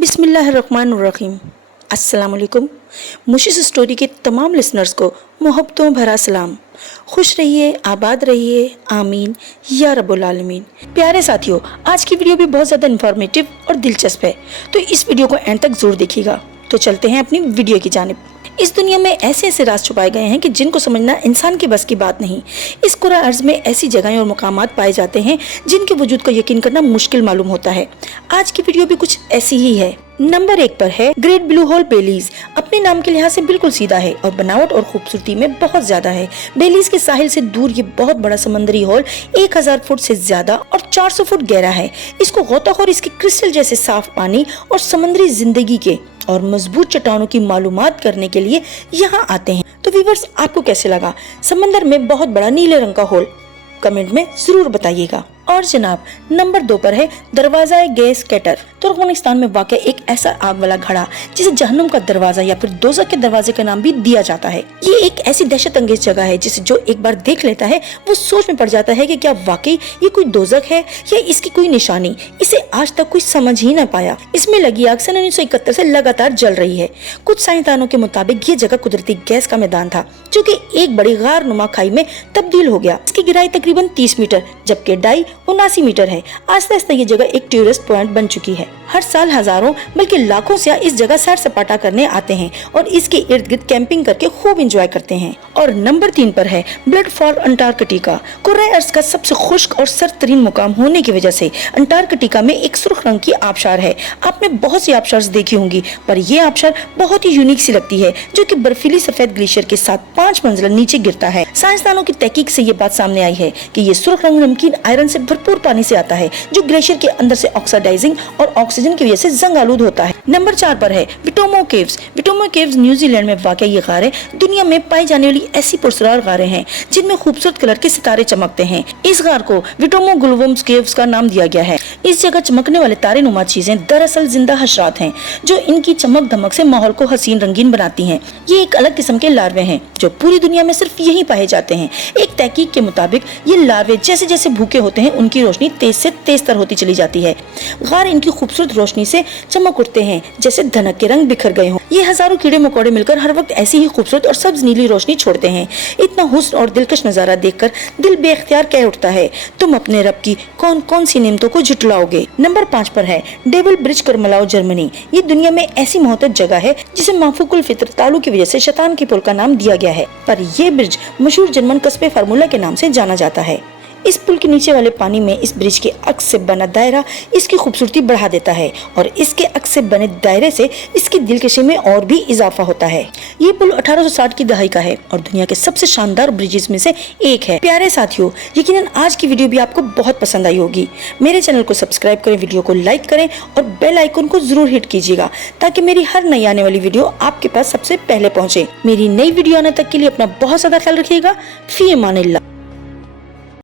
बिस्मिल्लाहिर्रहमानिर्रहीम। अस्सलाम वालेकुम। मुशिस स्टोरी के तमाम लिसनर्स को मोहब्बतों भरा सलाम। खुश रहिए, आबाद रहिए, आमीन या रब्बुल आलमीन। प्यारे साथियों, आज की वीडियो भी बहुत ज़्यादा इन्फॉर्मेटिव और दिलचस्प है, तो इस वीडियो को एंड तक ज़रूर देखिएगा। तो चलते हैं अपनी वीडियो की जानिब। इस दुनिया में ऐसे ऐसे राज छुपाए गए हैं कि जिनको समझना इंसान के बस की बात नहीं। इस कुरा अर्ज में ऐसी जगहें और मकामात पाए जाते हैं जिनके वजूद को यकीन करना मुश्किल मालूम होता है। आज की वीडियो भी कुछ ऐसी ही है। नंबर 1 पर है ग्रेट ब्लू होल बेलीज। अपने नाम के लिहाज से बिल्कुल सीधा है और बनावट और खूबसूरती में बहुत ज्यादा है। बेलीज के साहिल से दूर ये बहुत बड़ा समंदरी होल 1000 फुट से ज्यादा और 400 फुट गहरा है। इसको गोताखोर इसके क्रिस्टल जैसे साफ पानी और समंदरी जिंदगी के और मजबूत चट्टानों की मालूमात करने के लिए यहाँ आते हैं। तो व्यूअर्स, आपको कैसे लगा समंदर में बहुत बड़ा नीले रंग का होल? कमेंट में जरूर बताइएगा। और जनाब, नंबर 2 पर है दरवाजा गैस कैटर। तुर्कमेनिस्तान में वाक़ एक ऐसा आग वाला घड़ा जिसे जहन्नुम का दरवाजा या फिर दोज़ख के दरवाजे का नाम भी दिया जाता है। ये एक ऐसी दहशत अंगेज जगह है जिसे जो एक बार देख लेता है वो सोच में पड़ जाता है कि क्या वाकई ये कोई दोज़ख है या इसकी कोई निशानी। इसे आज तक कोई समझ ही न पाया। इसमें लगी आग सन 1971 से लगातार जल रही है। कुछ साइंसदानों के मुताबिक ये जगह कुदरती गैस का मैदान था जो कि एक बड़ी गार नुमा खाई में तब्दील हो गया। इसकी गहराई तकरीबन 30 मीटर जबकि डाई 79 मीटर है। आस्ते आस्ते ये जगह एक टूरिस्ट पॉइंट बन चुकी है। हर साल हजारों बल्कि लाखों से इस जगह सैर सपाटा करने आते हैं और इसके इर्द गिर्द कैंपिंग करके खूब एंजॉय करते हैं। और नंबर 3 पर है ब्लड फॉर अंटार्कटिका। कुर्रा अर्ज का सबसे खुश्क और सर्द तरीन मुकाम होने की वजह से अंटार्कटिका में एक सुर्ख रंग की आबशार है। आपने बहुत सी आबशार देखी होंगी पर यह आबशार बहुत ही यूनिक सी लगती है जो कि बर्फीली सफेद ग्लेशियर के साथ 5 मंजिला नीचे गिरता है। साइंसदानों की तहकीक से ये बात सामने आई है कि ये सुर्ख रंग नमकीन आयरन से भरपूर पानी से आता है जो ग्लेशियर के अंदर से ऑक्सीडाइजिंग और ऑक्सीजन की वजह से जंग आलूद होता है। नंबर 4 पर है विटोमो केव्स। विटोमो केव्स न्यूजीलैंड में वाक़ ये गारें दुनिया में पाई जाने वाली ऐसी पुरस्कार गारें हैं जिनमें खूबसूरत कलर के सितारे चमकते हैं। इस गार को विटोमो गुलवम्स केव्स का नाम दिया गया है। इस जगह चमकने वाले तारे नुमा चीजें दरअसल जिंदा हशरात हैं जो इनकी चमक धमक से माहौल को हसीन रंगीन बनाती हैं। ये एक अलग किस्म के लार्वे हैं जो पूरी दुनिया में सिर्फ यहीं पाए जाते हैं। एक तहकीक के मुताबिक ये लार्वे जैसे जैसे भूखे होते हैं उनकी रोशनी तेज से तेज तर होती चली जाती है। गार इनकी खूबसूरत रोशनी से चमक उठते हैं जैसे धनक के रंग बिखर गए हों। ये हजारों कीड़े मकोड़े मिलकर हर वक्त ऐसी ही खूबसूरत और सब्ज नीली रोशनी छोड़ते हैं। इतना हुस्न और दिलकश नजारा देखकर दिल बेख्तियार कह उठता है, तुम अपने रब की कौन कौन सी नेमतों को झुटलाओगे। नंबर 5 पर है डेविल ब्रिज करमलाओ जर्मनी। ये दुनिया में ऐसी मोहतज जगह है जिसे माफूकुल फितर तालु की वजह से शैतान के पुल का नाम दिया गया है, पर यह ब्रिज मशहूर जर्मन कस्बे फार्मूला के नाम से जाना जाता है। इस पुल के नीचे वाले पानी में इस ब्रिज के अक्स से बना दायरा इसकी खूबसूरती बढ़ा देता है और इसके अक्स से बने दायरे से इसकी दिलकशी में और भी इजाफा होता है। ये पुल 1860 की दहाई का है और दुनिया के सबसे शानदार ब्रिजेस में से एक है। प्यारे साथियों, यकीनन आज की वीडियो भी आपको बहुत पसंद आई होगी। मेरे चैनल को सब्सक्राइब करें, वीडियो को लाइक करें और बेल आइकन को जरूर हिट कीजिएगा ताकि मेरी हर नई आने वाली वीडियो आपके पास सबसे पहले पहुंचे। मेरी नई वीडियो आने तक के लिए अपना बहुत ज्यादा ख्याल रखिएगा। फी अमानिल्लाह।